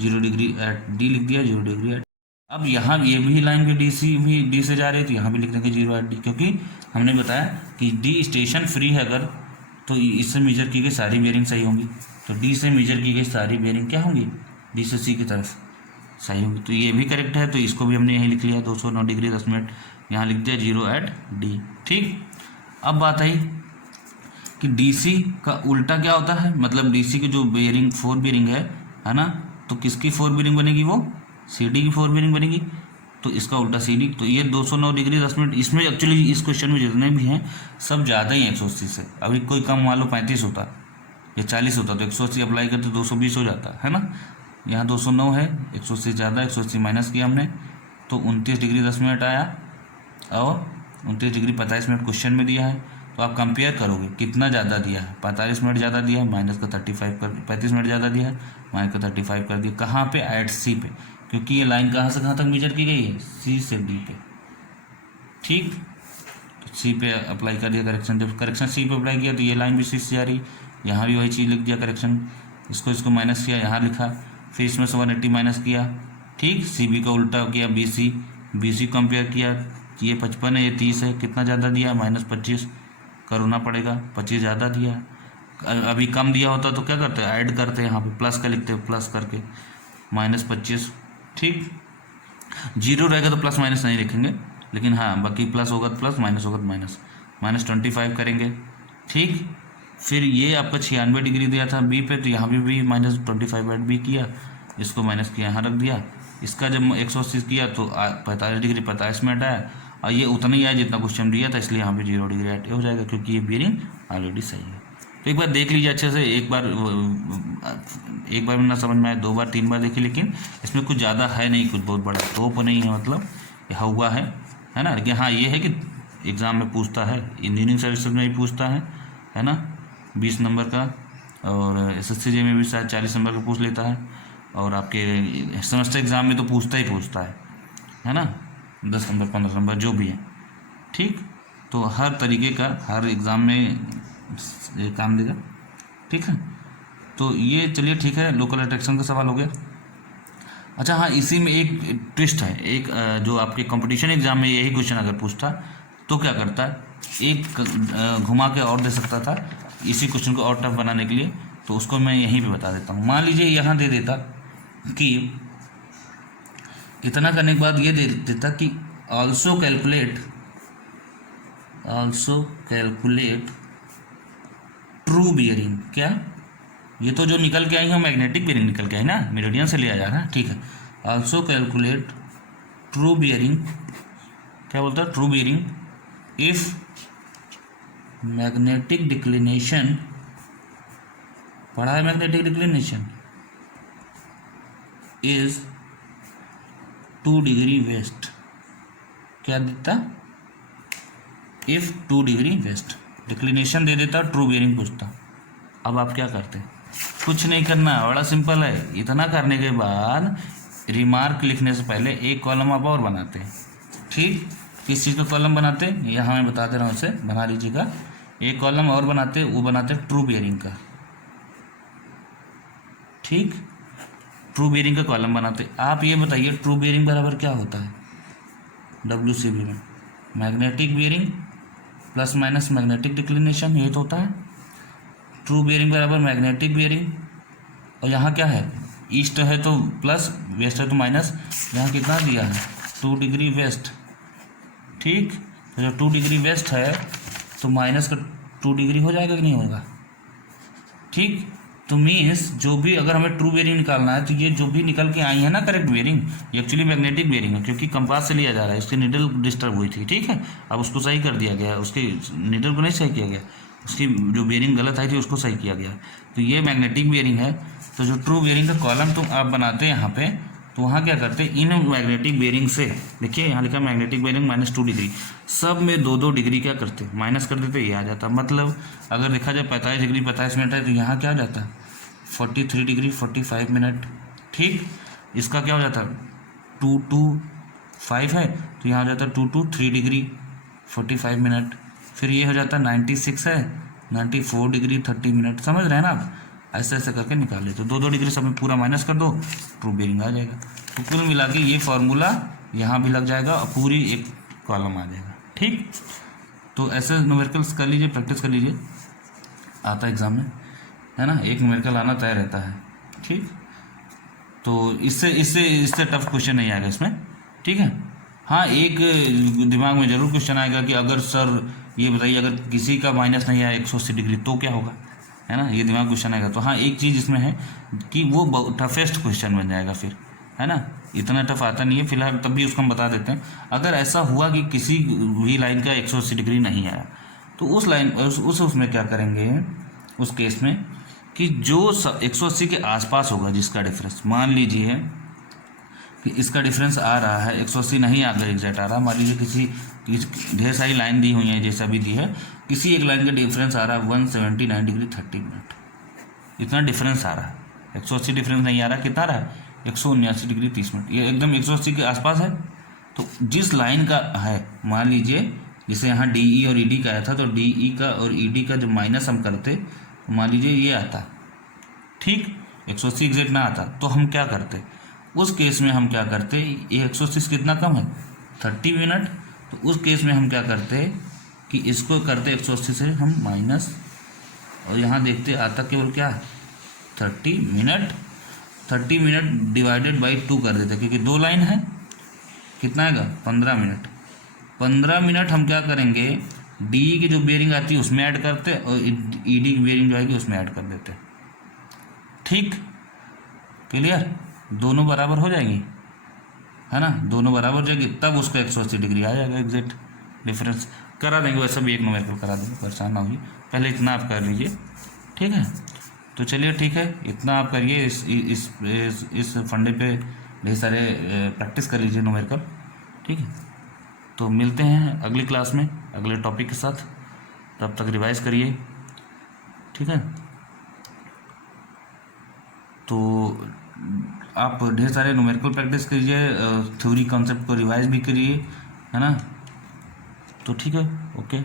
0 डिग्री एट डी लिख दिया, 0 डिग्री एट। अब यहाँ ये भी लाइन भी डी सी भी डी से जा रही है, तो यहाँ भी लिख देंगे 0 एट डी, क्योंकि हमने बताया कि डी स्टेशन फ्री है अगर, तो इससे मेजर की गई सारी बेरिंग सही होंगी। तो डी से मेजर की गई सारी बेरिंग क्या होंगी, डी से सी की तरफ सही होगी। तो ये भी करेक्ट है, तो इसको भी हमने यही लिख लिया 209 डिग्री 10 मिनट, यहाँ लिख दिया 0 एट डी, ठीक। अब बात आई कि डीसी का उल्टा क्या होता है, मतलब डीसी की जो बेरिंग 4 बेरिंग है ना, तो किसकी 4 बेरिंग बनेगी, वो सीडी की 4 बेरिंग बनेगी। तो इसका उल्टा सीडी, तो ये 209 डिग्री 10 मिनट, इसमें एक्चुअली इस क्वेश्चन में जितने भी हैं सब ज़्यादा ही 180 से। अभी कोई कम मान लो 35 होता या 40 होता तो 180 अप्लाई करते 220 हो जाता है ना। यहाँ 209 है, 180 ज़्यादा, 180 माइनस किया हमने, तो 29 डिग्री 10 मिनट आया, और 29 डिग्री 45 मिनट क्वेश्चन में दिया है। तो आप कंपेयर करोगे कितना ज़्यादा दिया है, 45 मिनट ज़्यादा दिया है, माइनस का 35 कर, 35 मिनट ज़्यादा दिया है, माइनस का 35 कर दिया। कहाँ पे, एट सी पे, क्योंकि ये लाइन कहाँ से कहाँ तक मेजर की गई है, सी से डी पे, ठीक। तो सी पे अप्लाई कर दिया करेक्शन, जब करेक्शन सी पे अप्लाई किया तो ये लाइन भी सी से जा रही, यहाँ भी वही चीज़ लिख दिया करेक्शन, इसको माइनस किया, यहाँ लिखा, फिर इसमें से 180 माइनस किया, ठीक। सी बी का उल्टा किया, बी सी कंपेयर किया, ये 55 है, ये 30 है, कितना ज़्यादा दिया, -25 करना पड़ेगा, 25 ज़्यादा दिया। अभी कम दिया होता तो क्या करते हैं, ऐड करते हैं, यहाँ पे प्लस का लिखते हैं, प्लस करके -25, ठीक। 0 रहेगा तो प्लस माइनस नहीं लिखेंगे, लेकिन हाँ बाकी प्लस होगा तो प्लस, माइनस होगा तो माइनस। -25 करेंगे, ठीक। फिर ये आपका 96 डिग्री दिया था बी पे, तो यहाँ भी -25/b किया, इसको माइनस किया, यहाँ रख दिया। इसका जब 180 किया तो 45 डिग्री 45 मिनट आया, और ये उतना ही आया जितना क्वेश्चन दिया था, इसलिए यहाँ भी 0 डिग्री ऐड हो जाएगा, क्योंकि ये बियरिंग ऑलरेडी सही है। तो एक बार देख लीजिए अच्छे से, एक बार में ना समझ में आए, 2 बार 3 बार देखिए, लेकिन इसमें कुछ ज़्यादा है नहीं, कुछ बहुत बड़ा तोप नहीं है, मतलब यह हुआ है ना। लेकिन हाँ ये है कि एग्ज़ाम में पूछता है, इंजीनियरिंग सर्विसेज में भी पूछता है ना, 20 नंबर का, और SSCJ में भी शायद 40 नंबर का पूछ लेता है, और आपके सेमेस्टर एग्ज़ाम में तो पूछता है ना, 10 नंबर 15 नंबर जो भी है, ठीक। तो हर तरीके का हर एग्ज़ाम में काम देगा, ठीक है। तो ये चलिए ठीक है, लोकल अट्रैक्शन का सवाल हो गया। अच्छा हाँ, इसी में एक ट्विस्ट है, एक जो आपके कंपटीशन एग्ज़ाम में यही क्वेश्चन अगर पूछता तो क्या करता है, एक घुमा के और दे सकता था इसी क्वेश्चन को और टफ बनाने के लिए, तो उसको मैं यहीं पे बता देता हूँ। मान लीजिए यहाँ दे देता कि इतना करने के बाद ये दे देता कि ऑल्सो कैलकुलेट ट्रू बियरिंग। क्या, ये तो जो निकल के आई है मैग्नेटिक बियरिंग निकल के आई ना, मेरिडियन से लिया जा रहा है, ठीक है। ऑल्सो कैलकुलेट ट्रू बियरिंग, क्या बोलता है, true bearing if magnetic declination, पढ़ा है magnetic declination, is 2 degree west. क्या देता, इफ 2 डिग्री वेस्ट, डिक्लिनेशन दे देता, ट्रू बियरिंग पूछता। अब आप क्या करते, कुछ नहीं करना, बड़ा सिंपल है। इतना करने के बाद रिमार्क लिखने से पहले एक कॉलम आप और बनाते हैं, ठीक। किस चीज़ का कॉलम बनाते हैं, यहाँ मैं बता दे रहा हूँ, उसे बना लीजिएगा। एक कॉलम और बनाते, वो बनाते ट्रू बियरिंग का, ठीक। ट्रू बियरिंग का कॉलम बनाते। आप ये बताइए ट्रू बियरिंग बराबर क्या होता है WCB में, magnetic bearing plus minus magnetic declination, ये तो होता है। ट्रू बियरिंग बराबर मैग्नेटिक बियरिंग, और यहाँ क्या है, ईस्ट है तो प्लस, वेस्ट है तो माइनस। यहाँ कितना दिया है, 2 डिग्री वेस्ट, ठीक। तो जो 2 डिग्री वेस्ट है तो माइनस का 2 डिग्री हो जाएगा कि नहीं होगा, ठीक। तो मीन्स जो भी अगर हमें ट्रू बियरिंग निकालना है, तो ये जो भी निकल के आई है ना करेक्ट बियरिंग, ये एक्चुअली मैग्नेटिक बियरिंग है, क्योंकि कंपास से लिया जा रहा है, इसकी नीडल डिस्टर्ब हुई थी, ठीक है। अब उसको सही कर दिया गया, उसकी नीडल को नहीं सही किया गया, उसकी जो बियरिंग गलत आई थी उसको सही किया गया। तो ये मैग्नेटिक बियरिंग है। तो जो ट्रू बियरिंग का कॉलम तुम आप बनाते हैं यहाँ पे, तो वहाँ क्या करते हैं, इन मैग्नेटिक बियरिंग से, देखिए यहाँ लिखा मैग्नेटिक बियरिंग -2 डिग्री, सब में 2-2 डिग्री क्या करते, माइनस कर देते, ये आ जाता। मतलब अगर देखा जाए 45 डिग्री 45 मिनट है, तो यहाँ क्या हो जाता है 43 डिग्री 45 मिनट, ठीक। इसका क्या हो जाता है 225 है, तो यहाँ हो जाता है 223 डिग्री 45 मिनट। फिर ये हो जाता है 96 है, 94 डिग्री 30 मिनट। समझ रहे हैं ना आप, ऐसे ऐसे करके निकाल ले, तो 2-2 डिग्री सब में पूरा माइनस कर दो, ट्रू बियरिंग आ जाएगा। तो कुल मिला के ये फार्मूला यहाँ भी लग जाएगा और पूरी एक कॉलम आ जाएगा, ठीक। तो ऐसे न्यूमेरिकल्स कर लीजिए, प्रैक्टिस कर लीजिए, आता है एग्जाम में, है ना, एक न्यूमेरिकल आना तय रहता है, ठीक। तो इससे टफ क्वेश्चन नहीं आएगा इसमें, ठीक है। हाँ, एक दिमाग में जरूर क्वेश्चन आएगा कि अगर सर ये बताइए, अगर किसी का माइनस नहीं आया 180 डिग्री तो क्या होगा, है ना, ये दिमाग क्वेश्चन आएगा। तो हाँ, एक चीज़ इसमें है कि वो टफेस्ट क्वेश्चन बन जाएगा फिर, है ना। इतना टफ आता नहीं है फिलहाल, तब भी उसको हम बता देते हैं। अगर ऐसा हुआ कि किसी भी लाइन का 180 डिग्री नहीं आया, तो उस लाइन उसमें क्या करेंगे, उस केस में कि जो 180 के आसपास होगा जिसका डिफरेंस, मान लीजिए कि इसका डिफरेंस आ रहा है 180 नहीं आगे एग्जैक्ट आ रहा, मान लीजिए किसी ढेर सारी लाइन दी हुई है, जैसा भी दी है, किसी एक लाइन का डिफरेंस आ रहा है 179 डिग्री 30 मिनट, इतना डिफरेंस आ रहा है। 180 डिफरेंस नहीं आ रहा, कितना आ रहा है 179 डिग्री 30 मिनट, ये एकदम 180 के आसपास है। तो जिस लाइन का है, मान लीजिए जैसे यहाँ DE और ED का आया था, तो DE का और ED का जब माइनस हम करते, तो मान लीजिए ये आता, ठीक, 180 एग्जैक्ट ना आता, तो हम क्या करते, उस केस में हम क्या करते, ये 180 से कितना कम है 30 मिनट, तो उस केस में हम क्या करते कि इसको करते 180 से हम माइनस, और यहाँ देखते आता केवल क्या 30 मिनट, 30 मिनट डिवाइडेड बाई 2 कर देते, क्योंकि 2 लाइन है, कितना आएगा 15 मिनट। 15 मिनट हम क्या करेंगे, डी की जो बेयरिंग आती है उसमें ऐड करते और ई डी की बेयरिंग जो आएगी उसमें ऐड कर देते। ठीक, क्लियर, दोनों बराबर हो जाएंगी, है ना, दोनों बराबर हो जाएगी, तब उसका 180 डिग्री आ जाएगा एग्जैक्ट डिफरेंस। करा देंगे, वैसा भी एक न्यूमेरिकल करा देंगे, परेशान ना होइए, पहले इतना आप कर लीजिए। ठीक है, तो चलिए ठीक है, इतना आप करिए, इस फंडे पे ढेर सारे प्रैक्टिस कर लीजिए न्यूमेरिकल। ठीक है, तो मिलते हैं अगली क्लास में अगले टॉपिक के साथ, तब तक रिवाइज करिए। ठीक है, तो आप ढेर सारे न्यूमेरिकल प्रैक्टिस कीजिए, थ्योरी कॉन्सेप्ट को रिवाइज भी करिए, है ना। तो ठीक है, ओके।